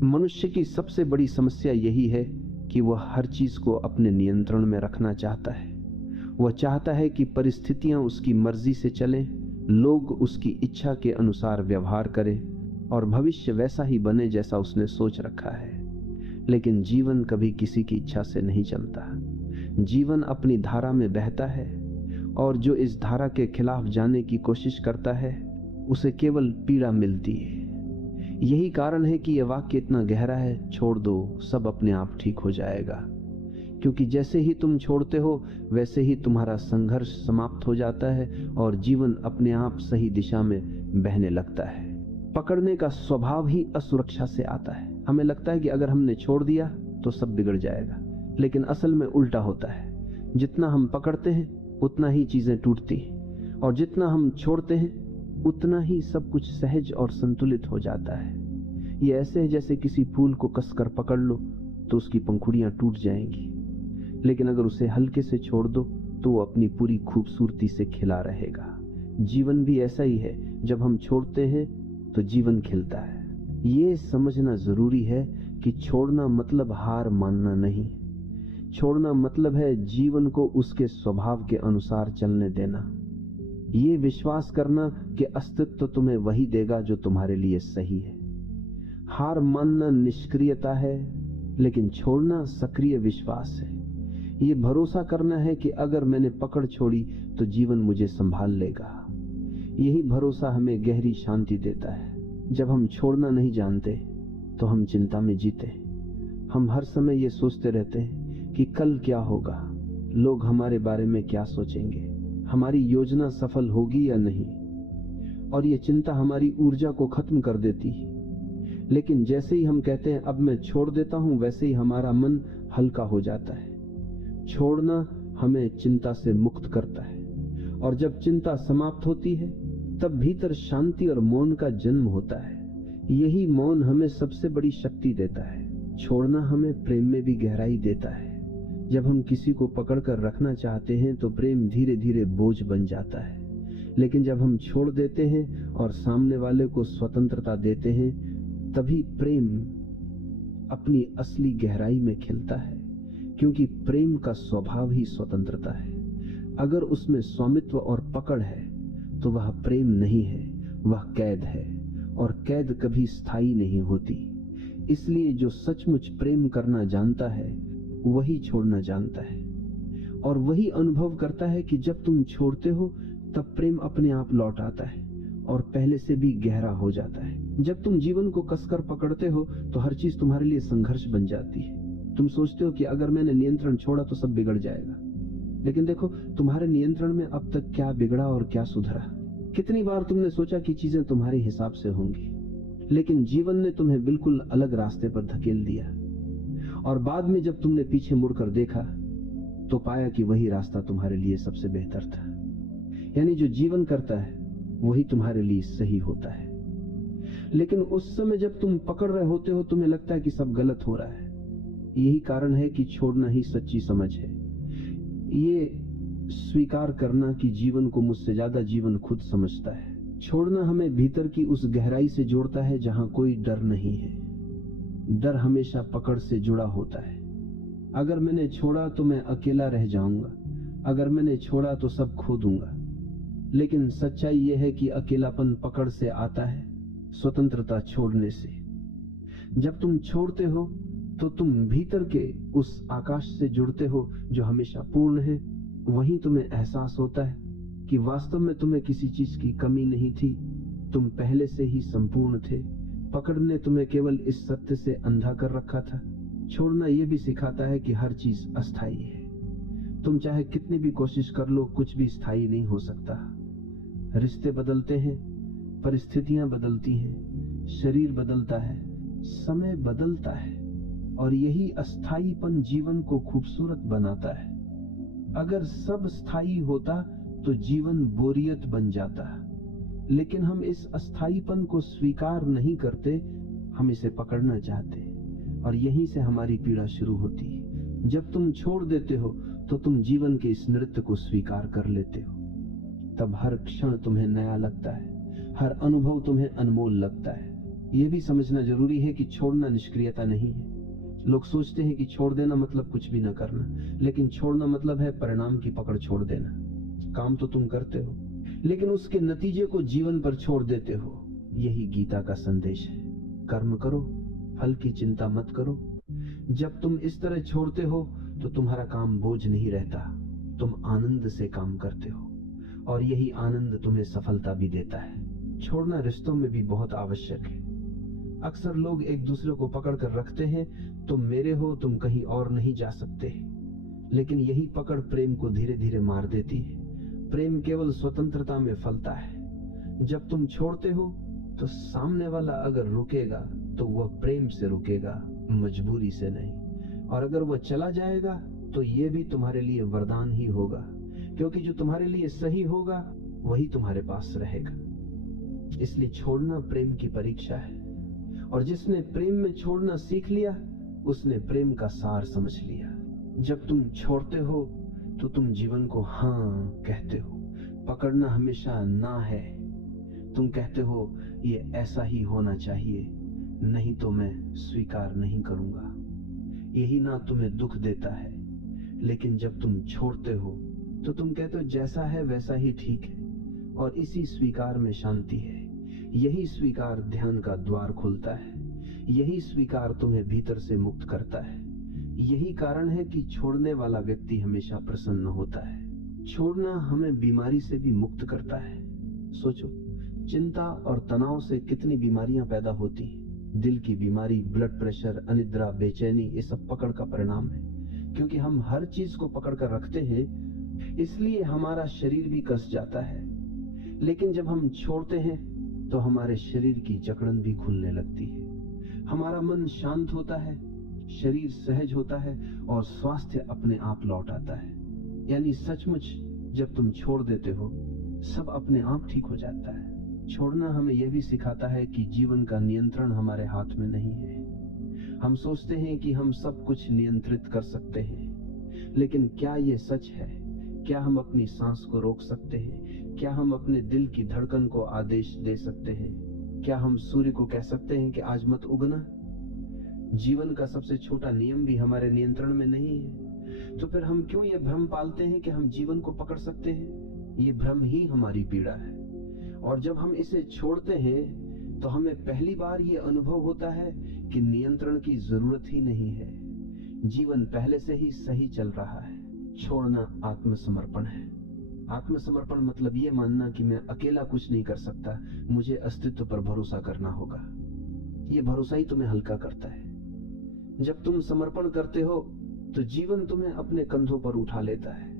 मनुष्य की सबसे बड़ी समस्या यही है कि वह हर चीज को अपने नियंत्रण में रखना चाहता है। वह चाहता है कि परिस्थितियां उसकी मर्जी से चलें, लोग उसकी इच्छा के अनुसार व्यवहार करें और भविष्य वैसा ही बने जैसा उसने सोच रखा है। लेकिन जीवन कभी किसी की इच्छा से नहीं चलता। जीवन अपनी धारा में बहता है और जो इस धारा के खिलाफ जाने की कोशिश करता है उसे केवल पीड़ा मिलती है। यही कारण है कि यह वाक्य इतना गहरा है, छोड़ दो, सब अपने आप ठीक हो जाएगा। क्योंकि जैसे ही तुम छोड़ते हो वैसे ही तुम्हारा संघर्ष समाप्त हो जाता है और जीवन अपने आप सही दिशा में बहने लगता है। पकड़ने का स्वभाव ही असुरक्षा से आता है। हमें लगता है कि अगर हमने छोड़ दिया तो सब बिगड़ जाएगा, लेकिन असल में उल्टा होता है। जितना हम पकड़ते हैं उतना ही चीजें टूटती हैं और जितना हम छोड़ते हैं उतना ही सब कुछ सहज और संतुलित हो जाता है। ये ऐसे है जैसे किसी फूल को कसकर पकड़ लो तो उसकी पंखुड़ियां टूट जाएंगी, लेकिन अगर उसे हल्के से छोड़ दो तो वो अपनी पूरी खूबसूरती से खिला रहेगा। जीवन भी ऐसा ही है, जब हम छोड़ते हैं तो जीवन खिलता है। ये समझना जरूरी है कि छोड़ना मतलब हार मानना नहीं। छोड़ना मतलब है जीवन को उसके स्वभाव के अनुसार चलने देना। ये विश्वास करना कि अस्तित्व तुम्हें वही देगा जो तुम्हारे लिए सही है। हार मानना निष्क्रियता है, लेकिन छोड़ना सक्रिय विश्वास है। ये भरोसा करना है कि अगर मैंने पकड़ छोड़ी तो जीवन मुझे संभाल लेगा। यही भरोसा हमें गहरी शांति देता है। जब हम छोड़ना नहीं जानते तो हम चिंता में जीते। हम हर समय ये सोचते रहते हैं कि कल क्या होगा, लोग हमारे बारे में क्या सोचेंगे, हमारी योजना सफल होगी या नहीं, और ये चिंता हमारी ऊर्जा को खत्म कर देती है। लेकिन जैसे ही हम कहते हैं अब मैं छोड़ देता हूं, वैसे ही हमारा मन हल्का हो जाता है। छोड़ना हमें चिंता से मुक्त करता है, और जब चिंता समाप्त होती है तब भीतर शांति और मौन का जन्म होता है। यही मौन हमें सबसे बड़ी शक्ति देता है। छोड़ना हमें प्रेम में भी गहराई देता है। जब हम किसी को पकड़कर रखना चाहते हैं तो प्रेम धीरे धीरे बोझ बन जाता है, लेकिन जब हम छोड़ देते हैं और सामने वाले को स्वतंत्रता देते हैं तभी प्रेम अपनी असली गहराई में खिलता है। क्योंकि प्रेम का स्वभाव ही स्वतंत्रता है। अगर उसमें स्वामित्व और पकड़ है तो वह प्रेम नहीं है, वह कैद है, और कैद कभी स्थायी नहीं होती। इसलिए जो सचमुच प्रेम करना जानता है वही छोड़ना जानता है, और वही अनुभव करता है कि जब तुम छोड़ते हो तब प्रेम अपने आप लौट आता है और पहले से भी गहरा हो जाता है। जब तुम जीवन को कसकर पकड़ते हो तो हर चीज तुम्हारे लिए संघर्ष बन जाती है। तुम सोचते हो कि अगर मैंने नियंत्रण छोड़ा तो सब बिगड़ जाएगा, लेकिन देखो तुम्हारे नियंत्रण में अब तक क्या बिगड़ा और क्या सुधरा। कितनी बार तुमने सोचा कि चीजें तुम्हारे हिसाब से होंगी, लेकिन जीवन ने तुम्हें बिल्कुल अलग रास्ते पर धकेल दिया, और बाद में जब तुमने पीछे मुड़कर देखा तो पाया कि वही रास्ता तुम्हारे लिए सबसे बेहतर था। यानी जो जीवन करता है वही तुम्हारे लिए सही होता है। लेकिन उस समय जब तुम पकड़ रहे होते हो तुम्हें लगता है कि सब गलत हो रहा है। यही कारण है कि छोड़ना ही सच्ची समझ है। ये स्वीकार करना कि जीवन को मुझसे ज्यादा जीवन खुद समझता है। छोड़ना हमें भीतर की उस गहराई से जोड़ता है जहां कोई डर नहीं है। डर हमेशा पकड़ से जुड़ा होता है। अगर मैंने छोड़ा तो मैं अकेला रह जाऊंगा, अगर मैंने छोड़ा तो सब खो दूंगा। लेकिन सच्चाई यह है कि अकेलापन पकड़ से आता है, स्वतंत्रता छोड़ने से। जब तुम छोड़ते हो तो तुम भीतर के उस आकाश से जुड़ते हो जो हमेशा पूर्ण है। वहीं तुम्हें एहसास होता है कि वास्तव में तुम्हें किसी चीज की कमी नहीं थी, तुम पहले से ही संपूर्ण थे। पकड़ ने तुम्हें केवल इस सत्य से अंधा कर रखा था। छोड़ना यह भी सिखाता है कि हर चीज अस्थायी है। तुम चाहे कितनी भी कोशिश कर लो, कुछ भी स्थायी नहीं हो सकता। रिश्ते बदलते हैं, परिस्थितियां बदलती हैं, शरीर बदलता है, समय बदलता है, और यही अस्थायीपन जीवन को खूबसूरत बनाता है। अगर सब स्थायी होता तो जीवन बोरियत बन जाता, लेकिन हम इस अस्थायीपन को स्वीकार नहीं करते, हम इसे पकड़ना चाहते, और यहीं से हमारी पीड़ा शुरू होती है। जब तुम छोड़ देते हो तो तुम जीवन के इस नृत्य को स्वीकार कर लेते हो। तब हर क्षण तुम्हें नया लगता है, हर अनुभव तुम्हें अनमोल लगता है, यह भी समझना जरूरी है कि छोड़ना निष्क्रियता नहीं है। लोग सोचते हैं कि छोड़ देना मतलब कुछ भी ना करना, लेकिन छोड़ना मतलब है परिणाम की पकड़ छोड़ देना। काम तो तुम करते हो, लेकिन उसके नतीजे को जीवन पर छोड़ देते हो। यही गीता का संदेश है। कर्म करो, फल की चिंता मत करो। जब तुम इस तरह छोड़ते हो तो तुम्हारा काम बोझ नहीं रहता, तुम आनंद से काम करते हो, और यही आनंद तुम्हें सफलता भी देता है। छोड़ना रिश्तों में भी बहुत आवश्यक है। अक्सर लोग एक दूसरे को पकड़ कर रखते हैं, तुम मेरे हो, तुम कहीं और नहीं जा सकते। लेकिन यही पकड़ प्रेम को धीरे धीरे मार देती है। प्रेम केवल स्वतंत्रता में फलता है। जब तुम छोड़ते हो तो सामने वाला अगर रुकेगा तो वह प्रेम से रुकेगा, मजबूरी से नहीं। और अगर वह चला जाएगा तो यह भी तुम्हारे लिए वरदान ही होगा, क्योंकि जो तुम्हारे लिए सही होगा वही तुम्हारे पास रहेगा। इसलिए छोड़ना प्रेम की परीक्षा है, और जिसने प्रेम में छोड़ना सीख लिया उसने प्रेम का सार समझ लिया। जब तुम छोड़ते हो तो तुम जीवन को हाँ कहते हो। पकड़ना हमेशा ना है। तुम कहते हो ये ऐसा ही होना चाहिए, नहीं तो मैं स्वीकार नहीं करूंगा। यही ना तुम्हें दुख देता है। लेकिन जब तुम छोड़ते हो तो तुम कहते हो जैसा है वैसा ही ठीक है, और इसी स्वीकार में शांति है। यही स्वीकार ध्यान का द्वार खोलता है। यही स्वीकार तुम्हें भीतर से मुक्त करता है। यही कारण है कि छोड़ने वाला व्यक्ति हमेशा प्रसन्न होता है। छोड़ना हमें बीमारी से भी मुक्त करता है। सोचो, चिंता और तनाव से कितनी बीमारियां पैदा होती हैं। दिल की बीमारी, ब्लड प्रेशर, अनिद्रा, बेचैनी, ये सब पकड़ का परिणाम है। क्योंकि हम हर चीज को पकड़ कर रखते हैं, इसलिए हमारा शरीर भी कस जाता है। लेकिन जब हम छोड़ते हैं तो हमारे शरीर की जकड़न भी खुलने लगती है। हमारा मन शांत होता है, शरीर सहज होता है, और स्वास्थ्य अपने आप लौट आता है। यानी सचमुच जब तुम छोड़ देते हो सब अपने आप ठीक हो जाता है। छोड़ना हमें यह भी सिखाता है कि जीवन का नियंत्रण हमारे हाथ में नहीं है। हम सोचते हैं कि हम सब कुछ नियंत्रित कर सकते हैं, लेकिन क्या यह सच है? क्या हम अपनी सांस को रोक सकते हैं? क्या हम अपने दिल की धड़कन को आदेश दे सकते हैं? क्या हम सूर्य को कह सकते हैं कि आज मत उगना? जीवन का सबसे छोटा नियम भी हमारे नियंत्रण में नहीं है। तो फिर हम क्यों यह भ्रम पालते हैं कि हम जीवन को पकड़ सकते हैं? ये भ्रम ही हमारी पीड़ा है। और जब हम इसे छोड़ते हैं तो हमें पहली बार ये अनुभव होता है कि नियंत्रण की जरूरत ही नहीं है। जीवन पहले से ही सही चल रहा है। छोड़ना आत्मसमर्पण है। आत्मसमर्पण मतलब ये मानना कि मैं अकेला कुछ नहीं कर सकता, मुझे अस्तित्व पर भरोसा करना होगा। ये भरोसा ही तुम्हें हल्का करता है। जब तुम समर्पण करते हो तो जीवन तुम्हें अपने कंधों पर उठा लेता है,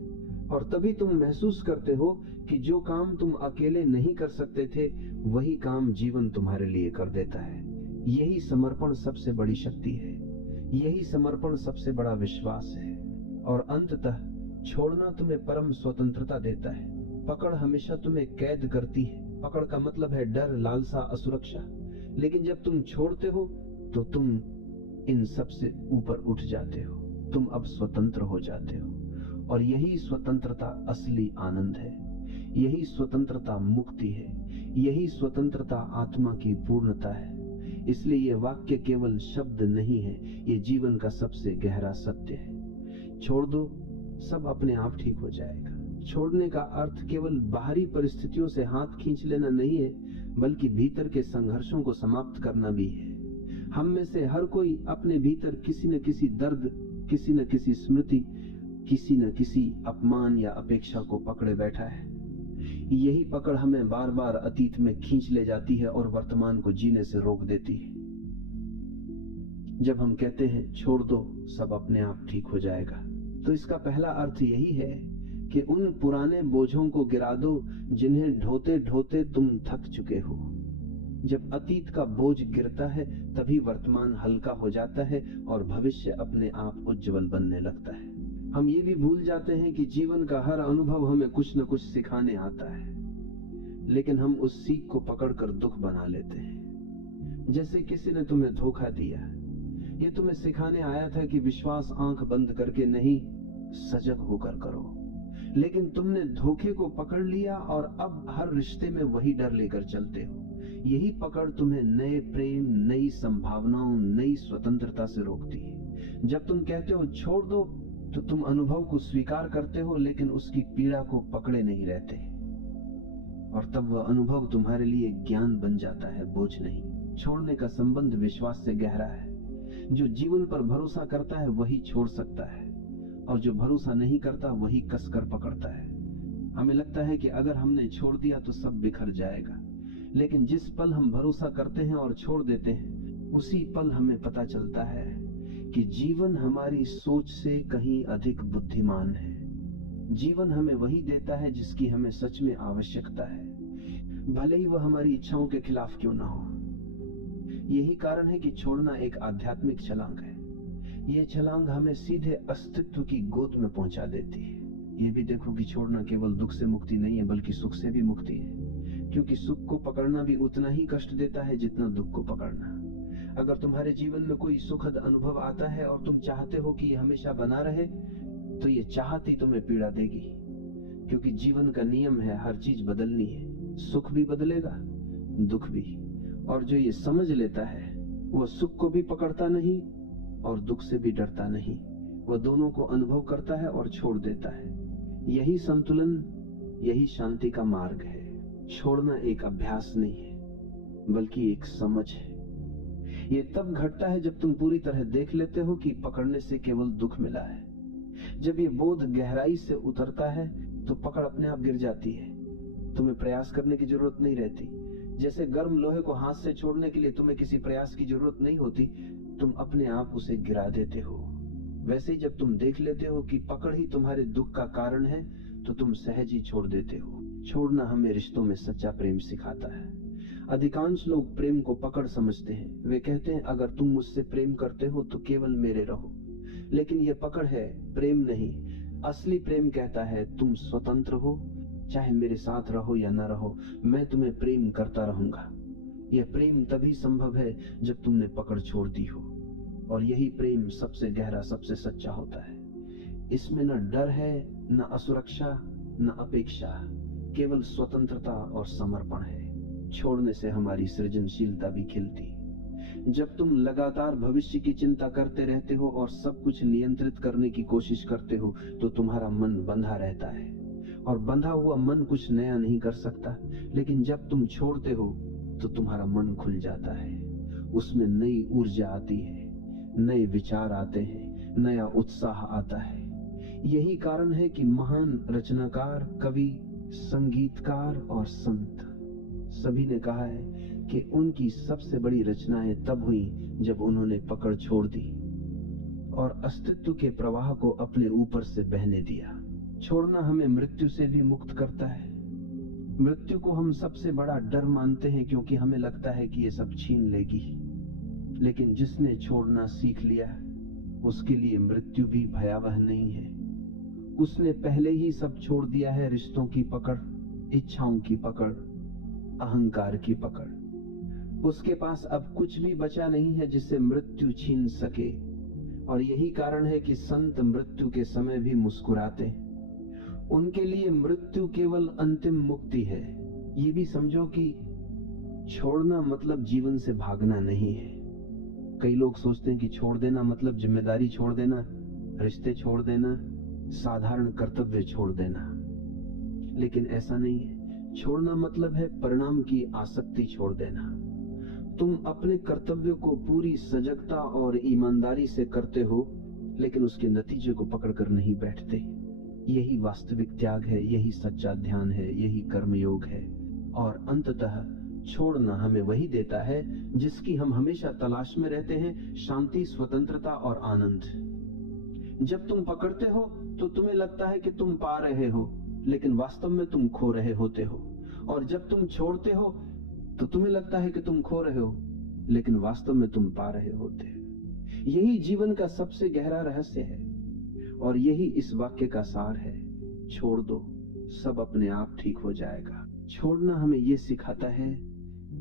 और तभी तुम महसूस करते हो कि जो काम तुम अकेले नहीं कर सकते थे वही काम जीवन तुम्हारे लिए कर देता है। यही समर्पण सबसे बड़ी शक्ति है। यही समर्पण सबसे बड़ा विश्वास है। और अंततः छोड़ना तुम्हें परम स्वतंत्रता देता है। पकड़ हमेशा तुम्हें कैद करती है। पकड़ का मतलब है डर, लालसा, असुरक्षा। लेकिन जब तुम छोड़ते हो तो तुम इन सब से ऊपर उठ जाते हो। तुम अब स्वतंत्र हो जाते हो, और यही स्वतंत्रता असली आनंद है। यही स्वतंत्रता मुक्ति है। यही स्वतंत्रता आत्मा की पूर्णता है। इसलिए यह वाक्य केवल शब्द नहीं है, यह जीवन का सबसे गहरा सत्य है। छोड़ दो, सब अपने आप ठीक हो जाएगा। छोड़ने का अर्थ केवल बाहरी परिस्थितियों से हाथ खींच लेना नहीं है, बल्कि भीतर के संघर्षों को समाप्त करना भी है। हम में से हर कोई अपने भीतर किसी न किसी दर्द, किसी न किसी स्मृति, किसी न किसी अपमान या अपेक्षा को पकड़े बैठा है। यही पकड़ हमें बार बार अतीत में खींच ले जाती है और वर्तमान को जीने से रोक देती है। जब हम कहते हैं छोड़ दो, सब अपने आप ठीक हो जाएगा, तो इसका पहला अर्थ यही है कि उन पुराने बोझों को गिरा दो जिन्हें ढोते ढोते तुम थक चुके हो। जब अतीत का बोझ गिरता है तभी वर्तमान हल्का हो जाता है और भविष्य अपने आप उज्जवल बनने लगता है। हम ये भी भूल जाते हैं कि जीवन का हर अनुभव हमें कुछ न कुछ सिखाने आता है, लेकिन हम उस सीख को पकड़कर दुख बना लेते हैं। जैसे किसी ने तुम्हें धोखा दिया, ये तुम्हें सिखाने आया था कि विश्वास आंख बंद करके नहीं, सजग होकर करो। लेकिन तुमने धोखे को पकड़ लिया और अब हर रिश्ते में वही डर लेकर चलते हो। यही पकड़ तुम्हें नए प्रेम, नई संभावनाओं, नई स्वतंत्रता से रोकती है। जब तुम कहते हो छोड़ दो, तो तुम अनुभव को स्वीकार करते हो, लेकिन उसकी पीड़ा को पकड़े नहीं रहते, और तब वह अनुभव तुम्हारे लिए ज्ञान बन जाता है, बोझ नहीं। छोड़ने का संबंध विश्वास से गहरा है। जो जीवन पर भरोसा करता है वही छोड़ सकता है, और जो भरोसा नहीं करता वही कसकर पकड़ता है। हमें लगता है कि अगर हमने छोड़ दिया तो सब बिखर जाएगा, लेकिन जिस पल हम भरोसा करते हैं और छोड़ देते हैं, उसी पल हमें पता चलता है कि जीवन हमारी सोच से कहीं अधिक बुद्धिमान है। जीवन हमें वही देता है जिसकी हमें सच में आवश्यकता है, भले ही वह हमारी इच्छाओं के खिलाफ क्यों ना हो। यही कारण है कि छोड़ना एक आध्यात्मिक छलांग है। यह छलांग हमें सीधे अस्तित्व की गोद में पहुंचा देती है। यह भी देखो कि छोड़ना केवल दुख से मुक्ति नहीं है, बल्कि सुख से भी मुक्ति है, क्योंकि सुख को पकड़ना भी उतना ही कष्ट देता है जितना दुख को पकड़ना। अगर तुम्हारे जीवन में कोई सुखद अनुभव आता है और तुम चाहते हो कि यह हमेशा बना रहे, तो ये चाहत ही तुम्हें पीड़ा देगी, क्योंकि जीवन का नियम है हर चीज बदलनी है। सुख भी बदलेगा, दुख भी। और जो ये समझ लेता है वो सुख को भी पकड़ता नहीं और दुख से भी डरता नहीं, वह दोनों को अनुभव करता है और छोड़ देता है। यही संतुलन, यही शांति का मार्ग है। छोड़ना एक अभ्यास नहीं है, बल्कि एक समझ है। ये तब घटता है जब तुम पूरी तरह देख लेते हो कि पकड़ने से केवल दुख मिला है। जब ये बोध गहराई से उतरता है तो पकड़ अपने आप गिर जाती है, तुम्हें प्रयास करने की जरूरत नहीं रहती। जैसे गर्म लोहे को हाथ से छोड़ने के लिए तुम्हें किसी प्रयास की जरूरत नहीं होती, तुम अपने आप उसे गिरा देते हो। वैसे ही जब तुम देख लेते हो कि पकड़ ही तुम्हारे दुख का कारण है, तो तुम सहज ही छोड़ देते हो। छोड़ना हमें रिश्तों में सच्चा प्रेम सिखाता है। अधिकांश लोग प्रेम को पकड़ समझते हैं। वे कहते हैं अगर तुम मुझसे प्रेम करते हो तो केवल मेरे रहो, लेकिन यह पकड़ है, प्रेम नहीं। असली प्रेम कहता है तुम स्वतंत्र हो, चाहे मेरे साथ रहो या न रहो, मैं तुम्हें प्रेम करता रहूंगा। यह प्रेम तभी संभव है जब तुमने पकड़ छोड़ दी हो, और यही प्रेम सबसे गहरा, सबसे सच्चा होता है। इसमें न डर है, न असुरक्षा, न अपेक्षा, केवल स्वतंत्रता और समर्पण है। छोड़ने से हमारी सृजनशीलता भी खिलती। जब तुम लगातार भविष्य की चिंता करते रहते हो और सब कुछ नियंत्रित करने की कोशिश करते हो, तो तुम्हारा मन बंधा रहता है, और बंधा हुआ मन कुछ नया नहीं कर सकता। लेकिन जब तुम छोड़ते हो तो तुम्हारा मन खुल जाता है, उसमें नई ऊर्जा आती है, नए विचार आते हैं, नया उत्साह आता है। यही कारण है कि महान रचनाकार, कवि, संगीतकार और संत सभी ने कहा है कि उनकी सबसे बड़ी रचनाएं तब हुई जब उन्होंने पकड़ छोड़ दी और अस्तित्व के प्रवाह को अपने ऊपर से बहने दिया। छोड़ना हमें मृत्यु से भी मुक्त करता है। मृत्यु को हम सबसे बड़ा डर मानते हैं, क्योंकि हमें लगता है कि ये सब छीन लेगी, लेकिन जिसने छोड़ना सीख लिया उसके लिए मृत्यु भी भयावह नहीं है। उसने पहले ही सब छोड़ दिया है, रिश्तों की पकड़, इच्छाओं की पकड़, अहंकार की पकड़। उसके पास अब कुछ भी बचा नहीं है जिससे मृत्यु छीन सके। और यही कारण है कि संत मृत्यु के समय भी मुस्कुराते हैं। उनके लिए मृत्यु केवल अंतिम मुक्ति है। ये भी समझो कि छोड़ना मतलब जीवन से भागना नहीं है। कई लोग सोचते हैं कि छोड़ देना मतलब जिम्मेदारी छोड़ देना, रिश्ते छोड़ देना, साधारण कर्तव्य छोड़ देना, लेकिन ऐसा नहीं है। छोड़ना मतलब है परिणाम की आसक्ति छोड़ देना। तुम अपने कर्तव्य को पूरी सजगता और ईमानदारी से करते हो, लेकिन उसके नतीजे को पकड़कर नहीं बैठते। यही वास्तविक त्याग है, यही सच्चा ध्यान है, यही कर्मयोग है। और अंततः छोड़ना हमें वही देता है जिसकी हम हमेशा तलाश में रहते हैं, शांति, स्वतंत्रता और आनंद। जब तुम पकड़ते हो तो तुम्हें लगता है कि तुम पा रहे हो, लेकिन वास्तव में तुम खो रहे होते हो। और जब तुम छोड़ते हो तो तुम्हें लगता है कि तुम खो रहे हो, लेकिन वास्तव में तुम पा रहे होते हो। यही जीवन का सबसे गहरा रहस्य है, और यही इस वाक्य का सार है, छोड़ दो, सब अपने आप ठीक हो जाएगा। छोड़ना हमें यह सिखाता है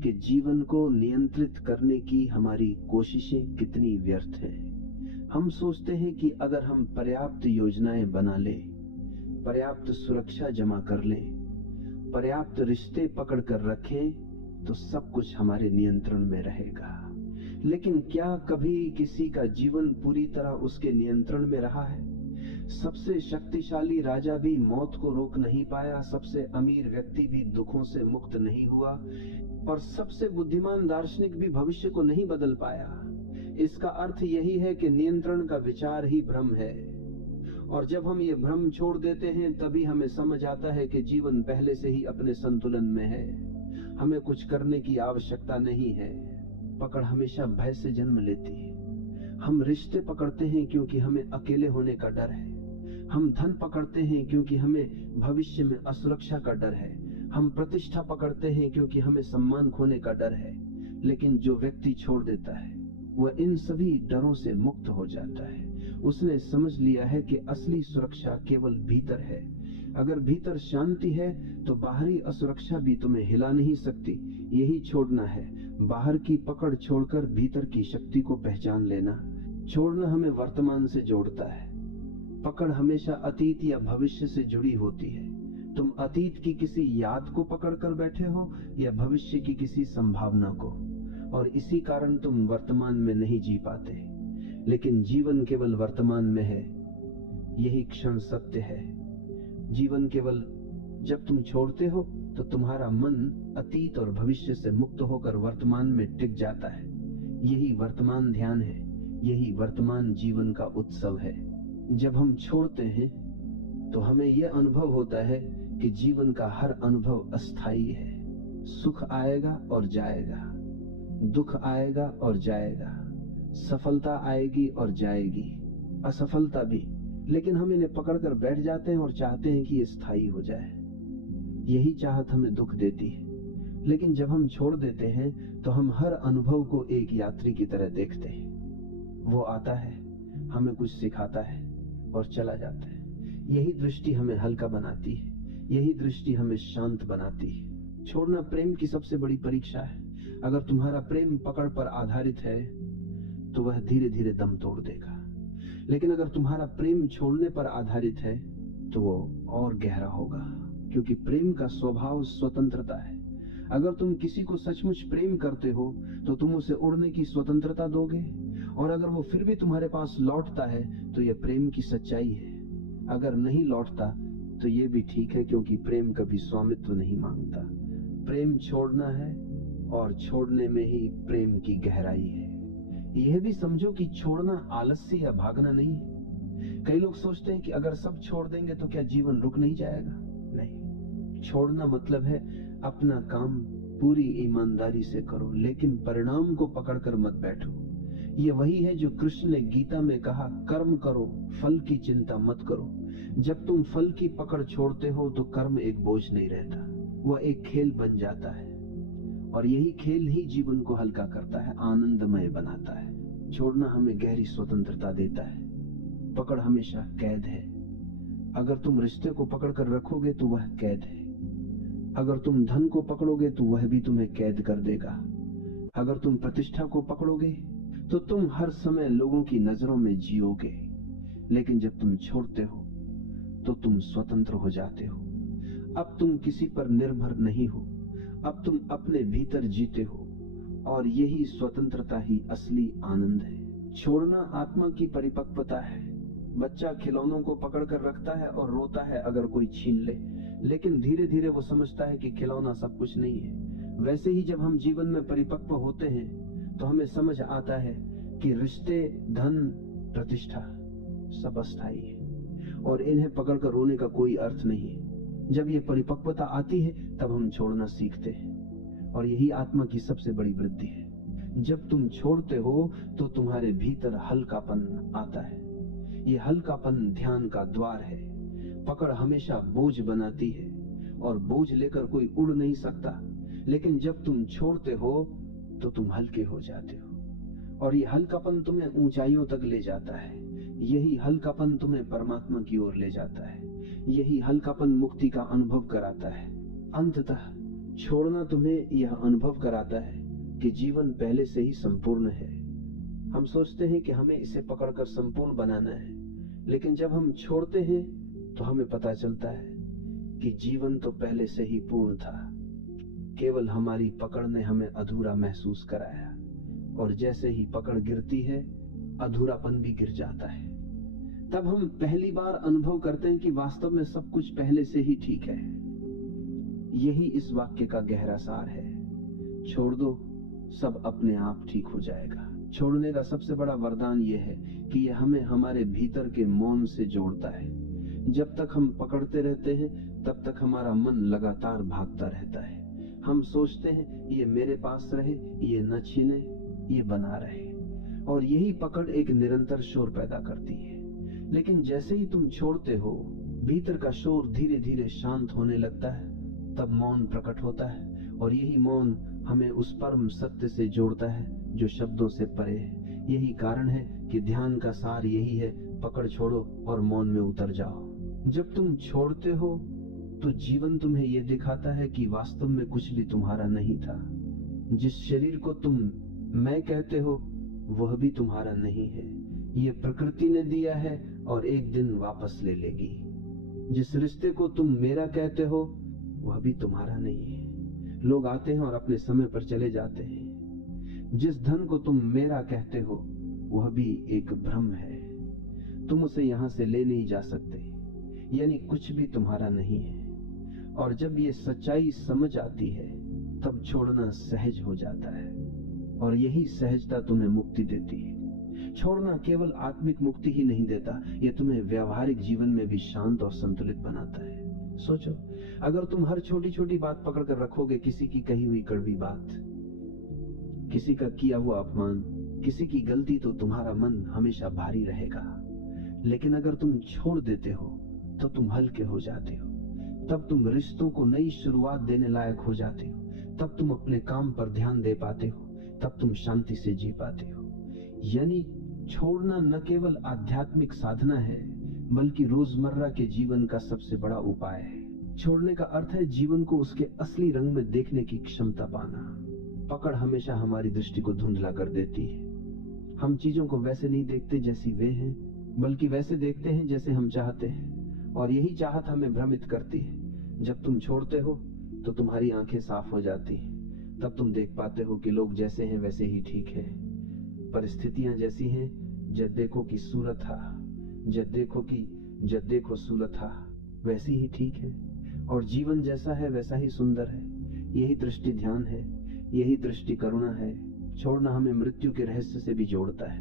कि जीवन को नियंत्रित करने की हमारी कोशिशें कितनी व्यर्थ हैं। हम सोचते हैं कि अगर हम पर्याप्त योजनाएं बना लें, पर्याप्त सुरक्षा जमा कर लें, पर्याप्त रिश्ते पकड़ कर रखें, तो सब कुछ हमारे नियंत्रण में रहेगा। लेकिन क्या कभी किसी का जीवन पूरी तरह उसके नियंत्रण में रहा है? सबसे शक्तिशाली राजा भी मौत को रोक नहीं पाया, सबसे अमीर व्यक्ति भी दुखों से मुक्त नहीं हुआ, और सबसे बुद्धिमान दार्शनिक भी भविष्य को नहीं बदल पाया। इसका अर्थ यही है कि नियंत्रण का विचार ही भ्रम है, और जब हम ये भ्रम छोड़ देते हैं तभी हमें समझ आता है कि जीवन पहले से ही अपने संतुलन में है। हमें कुछ करने की आवश्यकता नहीं है। पकड़ हमेशा भय से जन्म लेती है। हम रिश्ते पकड़ते हैं क्योंकि हमें अकेले होने का डर है। हम धन पकड़ते हैं क्योंकि हमें भविष्य में असुरक्षा का डर है। हम प्रतिष्ठा पकड़ते हैं क्योंकि हमें सम्मान खोने का डर है। लेकिन जो व्यक्ति छोड़ देता है वह इन सभी डरों से मुक्त हो जाता है। उसने समझ लिया है कि असली सुरक्षा केवल भीतर है। अगर भीतर शांति है तो बाहरी असुरक्षा भी तुम्हें हिला नहीं सकती। यही छोड़ना है, बाहर की पकड़ छोड़कर भीतर की शक्ति को पहचान लेना। छोड़ना हमें वर्तमान से जोड़ता है। पकड़ हमेशा अतीत या भविष्य से जुड़ी होती है। तुम अतीत की किसी याद को पकड़कर बैठे हो या भविष्य की किसी संभावना को, और इसी कारण तुम वर्तमान में नहीं जी पाते। लेकिन जीवन केवल वर्तमान में है, यही क्षण सत्य है। जीवन केवल जब तुम छोड़ते हो तो तुम्हारा मन अतीत और भविष्य से मुक्त होकर वर्तमान में टिक जाता है। यही वर्तमान ध्यान है, यही वर्तमान जीवन का उत्सव है। जब हम छोड़ते हैं तो हमें यह अनुभव होता है कि जीवन का हर अनुभव अस्थायी है। सुख आएगा और जाएगा, दुख आएगा और जाएगा, सफलता आएगी और जाएगी, असफलता भी। लेकिन हम इन्हें पकड़कर बैठ जाते हैं और चाहते हैं कि ये स्थायी हो जाए। यही चाहत हमें दुख देती है। लेकिन जब हम छोड़ देते हैं तो हम हर अनुभव को एक यात्री की तरह देखते हैं। वो आता है, हमें कुछ सिखाता है और चला जाता है। यही दृष्टि हमें हल्का बनाती है, यही दृष्टि हमें शांत बनाती है। छोड़ना प्रेम की सबसे बड़ी परीक्षा है। अगर तुम्हारा प्रेम पकड़ पर आधारित है तो वह धीरे धीरे दम तोड़ देगा। लेकिन अगर तुम्हारा प्रेम छोड़ने पर आधारित है तो वो और गहरा होगा, क्योंकि प्रेम का स्वभाव स्वतंत्रता है। अगर तुम किसी को सचमुच प्रेम करते हो तो तुम उसे उड़ने की स्वतंत्रता दोगे, और अगर वो फिर भी तुम्हारे पास लौटता है तो यह प्रेम की सच्चाई है। अगर नहीं लौटता तो ये भी ठीक है, क्योंकि प्रेम कभी स्वामित्व नहीं मांगता। प्रेम छोड़ना है, और छोड़ने में ही प्रेम की गहराई है। यह भी समझो कि छोड़ना आलस्य या भागना नहीं है। कई लोग सोचते हैं कि अगर सब छोड़ देंगे तो क्या जीवन रुक नहीं जाएगा। नहीं, छोड़ना मतलब है अपना काम पूरी ईमानदारी से करो, लेकिन परिणाम को पकड़कर मत बैठो। ये वही है जो कृष्ण ने गीता में कहा, कर्म करो, फल की चिंता मत करो। जब तुम फल की पकड़ छोड़ते हो तो कर्म एक बोझ नहीं रहता, वह एक खेल बन जाता है। और यही खेल ही जीवन को हल्का करता है, आनंदमय बनाता है। छोड़ना हमें गहरी स्वतंत्रता देता है। पकड़ हमेशा कैद है। अगर तुम रिश्ते को पकड़कर रखोगे तो वह कैद है। अगर तुम धन को पकड़ोगे तो वह भी तुम्हें कैद कर देगा। अगर तुम प्रतिष्ठा को पकड़ोगे तो तुम हर समय लोगों की नजरों में जियोगे। लेकिन जब तुम छोड़ते हो तो तुम स्वतंत्र हो जाते हो। अब तुम किसी पर निर्भर नहीं हो, अब तुम अपने भीतर जीते हो, और यही स्वतंत्रता ही असली आनंद है। छोड़ना आत्मा की परिपक्वता है। बच्चा खिलौनों को पकड़कर रखता है और रोता है अगर कोई छीन ले, लेकिन धीरे धीरे वो समझता है कि खिलौना सब कुछ नहीं है। वैसे ही जब हम जीवन में परिपक्व होते हैं तो हमें समझ आता है कि रिश्ते, धन, प्रतिष्ठा सब अस्थायी है, और इन्हें पकड़कर रोने का कोई अर्थ नहीं है। जब ये परिपक्वता आती है तब हम छोड़ना सीखते हैं, और यही आत्मा की सबसे बड़ी वृद्धि है। जब तुम छोड़ते हो तो तुम्हारे भीतर हल्कापन आता है। ये हल्कापन ध्यान का द्वार है। पकड़ हमेशा बोझ बनाती है, और बोझ लेकर कोई उड़ नहीं सकता। लेकिन जब तुम छोड़ते हो तो तुम हल्के हो जाते हो, और ये हल्कापन तुम्हें ऊंचाइयों तक ले जाता है। यही हल्कापन तुम्हें परमात्मा की ओर ले जाता है। यही हल्कापन मुक्ति का अनुभव कराता है। अंततः छोड़ना तुम्हें यह अनुभव कराता है कि जीवन पहले से ही संपूर्ण है। हम सोचते हैं कि हमें इसे पकड़कर संपूर्ण बनाना है, लेकिन जब हम छोड़ते हैं तो हमें पता चलता है कि जीवन तो पहले से ही पूर्ण था। केवल हमारी पकड़ ने हमें अधूरा महसूस कराया, और जैसे ही पकड़ गिरती है अधूरापन भी गिर जाता है। तब हम पहली बार अनुभव करते हैं कि वास्तव में सब कुछ पहले से ही ठीक है। यही इस वाक्य का गहरा सार है। छोड़ दो, सब अपने आप ठीक हो जाएगा। छोड़ने का सबसे बड़ा वरदान यह है कि यह हमें हमारे भीतर के मौन से जोड़ता है। जब तक हम पकड़ते रहते हैं तब तक हमारा मन लगातार भागता रहता है। हम सोचते हैं ये मेरे पास रहे, ये न छीने, ये बना रहे, और यही पकड़ एक निरंतर शोर पैदा करती है। लेकिन जैसे ही तुम छोड़ते हो, भीतर का शोर धीरे धीरे शांत होने लगता है। तब मौन प्रकट होता है, और यही मौन हमें उस परम सत्य से जोड़ता है जो शब्दों से परे है। यही कारण है कि ध्यान का सार यही है, पकड़ छोड़ो और मौन में उतर जाओ। जब तुम छोड़ते हो तो जीवन तुम्हें यह दिखाता है कि वास्तव में कुछ भी तुम्हारा नहीं था। जिस शरीर को तुम मैं कहते हो वह भी तुम्हारा नहीं है, ये प्रकृति ने दिया है और एक दिन वापस ले लेगी। जिस रिश्ते को तुम मेरा कहते हो वह भी तुम्हारा नहीं है, लोग आते हैं और अपने समय पर चले जाते हैं। जिस धन को तुम मेरा कहते हो वह भी एक भ्रम है, तुम उसे यहां से ले नहीं जा सकते, यानी कुछ भी तुम्हारा नहीं है। और जब ये सच्चाई समझ आती है तब छोड़ना सहज हो जाता है, और यही सहजता तुम्हें मुक्ति देती है। छोड़ना केवल आत्मिक मुक्ति ही नहीं देता, यह तुम्हें व्यवहारिक जीवन में भी शांत और संतुलित बनाता है। सोचो, अगर तुम हर छोटी छोटी बात पकड़ कर रखोगे, किसी की कही हुई कड़वी बात, किसी का किया हुआ अपमान, किसी की गलती, तो तुम्हारा मन हमेशा भारी रहेगा। लेकिन अगर तुम छोड़ देते हो तो तुम हल्के हो जाते हो। तब तुम रिश्तों को नई शुरुआत देने लायक हो जाते हो। तब तुम अपने काम पर ध्यान दे पाते हो। तब तुम शांति से जी पाते हो। यानी छोड़ना न केवल आध्यात्मिक साधना है बल्कि रोजमर्रा के जीवन का सबसे बड़ा उपाय है। छोड़ने का अर्थ है जीवन को उसके असली रंग में देखने की क्षमता पाना। पकड़ हमेशा हमारी दृष्टि को धुंधला कर देती है। हम चीजों को वैसे नहीं देखते जैसी वे हैं, बल्कि वैसे देखते हैं जैसे हम चाहते हैं, और यही चाहत हमें भ्रमित करती है। जब तुम छोड़ते हो तो तुम्हारी आंखें साफ हो जाती हैं। तब तुम देख पाते हो कि लोग जैसे हैं वैसे ही ठीक है, परिस्थितियां जैसी हैं, जब देखो कि सूरत था, जब देखो सूरत था, वैसी ही ठीक है, और जीवन जैसा है वैसा ही सुंदर है। यही दृष्टि ध्यान है, यही दृष्टि करुणा है। छोड़ना हमें मृत्यु के रहस्य से भी जोड़ता है।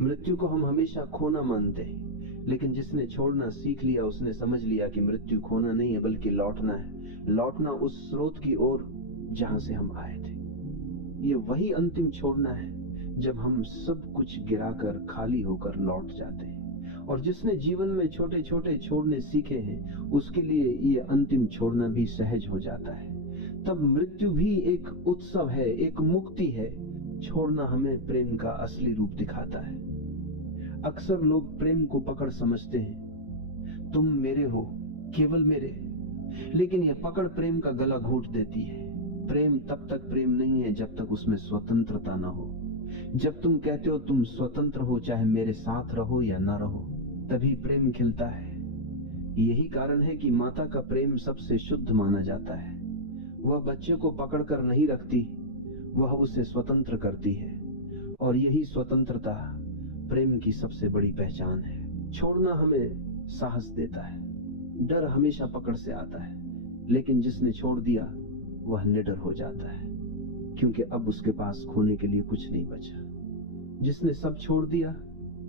मृत्यु को हम हमेशा खोना मानते हैं, लेकिन जिसने छोड़ना सीख लिया उसने समझ लिया कि मृत्यु खोना नहीं है बल्कि लौटना है। लौटना उस स्रोत की ओर जहां से हम आए थे। ये वही अंतिम छोड़ना है जब हम सब कुछ गिराकर खाली होकर लौट जाते हैं। और जिसने जीवन में छोटे छोटे छोड़ने सीखे हैं उसके लिए ये अंतिम छोड़ना भी सहज हो जाता है। तब मृत्यु भी एक उत्सव है, एक मुक्ति है। छोड़ना हमें प्रेम का असली रूप दिखाता है। अक्सर लोग प्रेम को पकड़ समझते हैं, तुम मेरे हो, केवल मेरे, लेकिन यह पकड़ प्रेम का गला घोंट देती है। प्रेम तब तक प्रेम नहीं है जब तक उसमें स्वतंत्रता न हो। जब तुम कहते हो तुम स्वतंत्र हो, चाहे मेरे साथ रहो या न रहो, तभी प्रेम खिलता है। यही कारण है कि माता का प्रेम सबसे शुद्ध माना जाता है। वह बच्चे को पकड़कर नहीं रखती, वह उसे स्वतंत्र करती है, और यही स्वतंत्रता प्रेम की सबसे बड़ी पहचान है। छोड़ना हमें साहस देता है। डर हमेशा पकड़ से आता है, लेकिन जिसने छोड़ दिया वह निडर हो जाता है, क्योंकि अब उसके पास खोने के लिए कुछ नहीं बचा। जिसने सब छोड़ दिया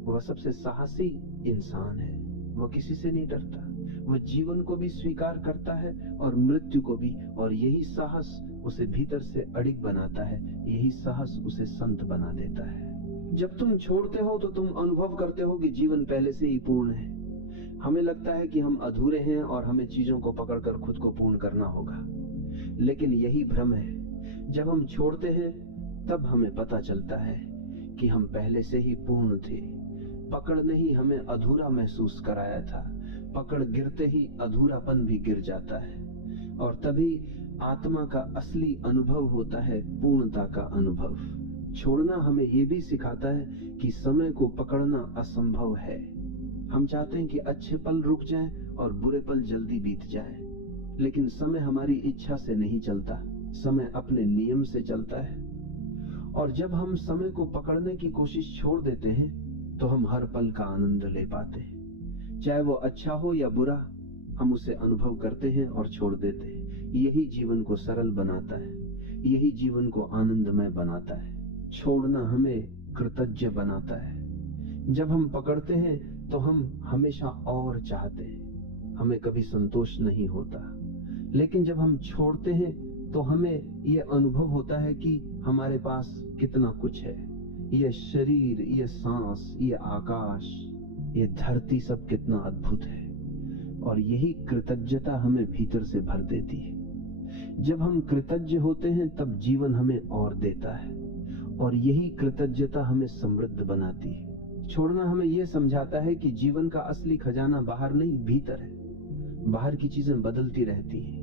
वह सबसे साहसी इंसान है। वह किसी से नहीं डरता, वह जीवन को भी स्वीकार करता है और मृत्यु को भी, और यही साहस उसे भीतर से अडिग बनाता है। यही साहस उसे संत बना देता है। जब तुम छोड़ते हो तो तुम अनुभव करते हो कि जीवन पहले से ही पूर्ण है। हमें लगता है कि हम अधूरे हैं और हमें चीजों को पकड़कर खुद को पूर्ण करना होगा, लेकिन यही भ्रम है। जब हम छोड़ते हैं तब हमें पता चलता है कि हम पहले से ही पूर्ण थे। पकड़ ने ही हमें अधूरा महसूस कराया था। पकड़ गिरते ही अधूरापन भी गिर जाता है, और तभी आत्मा का असली अनुभव होता है, पूर्णता का अनुभव। छोड़ना हमें यह भी सिखाता है कि समय को पकड़ना असंभव है। हम चाहते हैं कि अच्छे पल रुक जाएं और बुरे पल जल्दी बीत जाएं, लेकिन समय हमारी इच्छा से नहीं चलता, समय अपने नियम से चलता है, और जब हम समय को पकड़ने की कोशिश छोड़ देते हैं तो हम हर पल का आनंद ले पाते हैं। चाहे वो अच्छा हो या बुरा, हम उसे अनुभव करते हैं और छोड़ देते हैं। यही जीवन को सरल बनाता है, यही जीवन को आनंदमय बनाता है। छोड़ना हमें कृतज्ञ बनाता है। जब हम पकड़ते हैं तो हम हमेशा और चाहते हैं, हमें कभी संतोष नहीं होता। लेकिन जब हम छोड़ते हैं तो हमें यह अनुभव होता है कि हमारे पास कितना कुछ है। यह शरीर, यह सांस, यह आकाश, यह धरती, सब कितना अद्भुत है। और यही कृतज्ञता हमें भीतर से भर देती है। जब हम कृतज्ञ होते हैं तब जीवन हमें और देता है, और यही कृतज्ञता हमें समृद्ध बनाती है। छोड़ना हमें यह समझाता है कि जीवन का असली खजाना बाहर नहीं, भीतर है। बाहर की चीजें बदलती रहती हैं।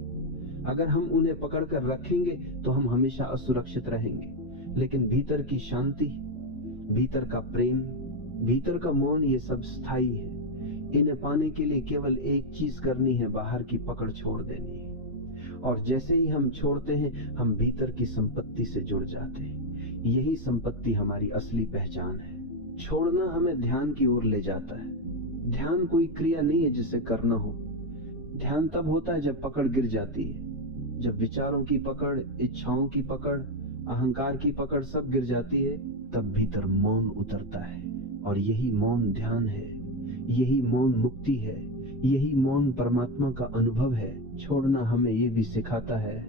अगर हम उन्हें पकड़कर रखेंगे तो हम हमेशा असुरक्षित रहेंगे। लेकिन भीतर की शांति, भीतर का प्रेम, भीतर का मौन, ये सब स्थायी है। इन्हें पाने के लिए केवल एक चीज करनी है, बाहर की पकड़ छोड़ देनी है। और जैसे ही हम छोड़ते हैं, हम भीतर की संपत्ति से जुड़ जाते हैं। यही संपत्ति हमारी असली पहचान है। छोड़ना हमें ध्यान की ओर ले जाता है। ध्यान कोई क्रिया नहीं है जिसे करना हो। ध्यान तब होता है जब पकड़ गिर जाती है, जब विचारों की पकड़, इच्छाओं की पकड़, अहंकार की पकड़ सब गिर जाती है, तब भीतर मौन उतरता है। और यही मौन ध्यान है, यही मौन मुक्ति है, यही मौन परमात्मा का अनुभव है। छोड़ना हमें ये भी सिखाता है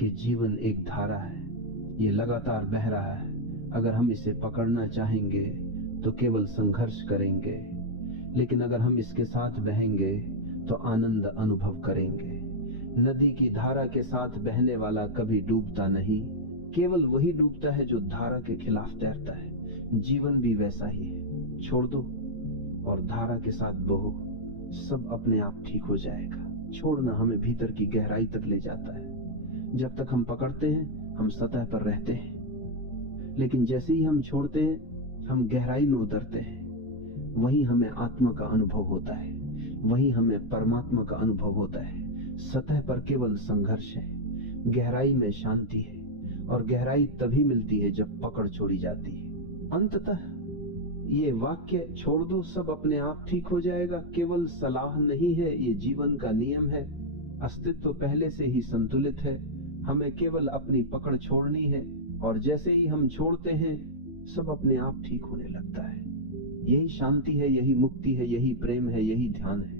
कि जीवन एक धारा है, ये लगातार बह रहा है। अगर हम इसे पकड़ना चाहेंगे तो केवल संघर्ष करेंगे, लेकिन अगर हम इसके साथ बहेंगे तो आनंद अनुभव करेंगे। नदी की धारा के साथ बहने वाला कभी डूबता नहीं, केवल वही डूबता है जो धारा के खिलाफ तैरता है। जीवन भी वैसा ही है। छोड़ दो और धारा के साथ बहो, सब अपने आप ठीक हो जाएगा। छोड़ना हमें भीतर की गहराई तक ले जाता है। जब तक हम पकड़ते हैं हम सतह पर रहते हैं, लेकिन जैसे ही हम छोड़ते हैं हम गहराई में उतरते हैं। वहीं हमें आत्मा का अनुभव होता है, वहीं हमें परमात्मा का अनुभव होता है। सतह पर केवल संघर्ष है, गहराई में शांति है। और गहराई तभी मिलती है जब पकड़ छोड़ी जाती है। अंततः ये वाक्य, छोड़ दो सब अपने आप ठीक हो जाएगा, केवल सलाह नहीं है, ये जीवन का नियम है। अस्तित्व पहले से ही संतुलित है, हमें केवल अपनी पकड़ छोड़नी है। और जैसे ही हम छोड़ते हैं सब अपने आप ठीक होने लगता है। यही शांति है, यही मुक्ति है, यही प्रेम है, यही ध्यान है।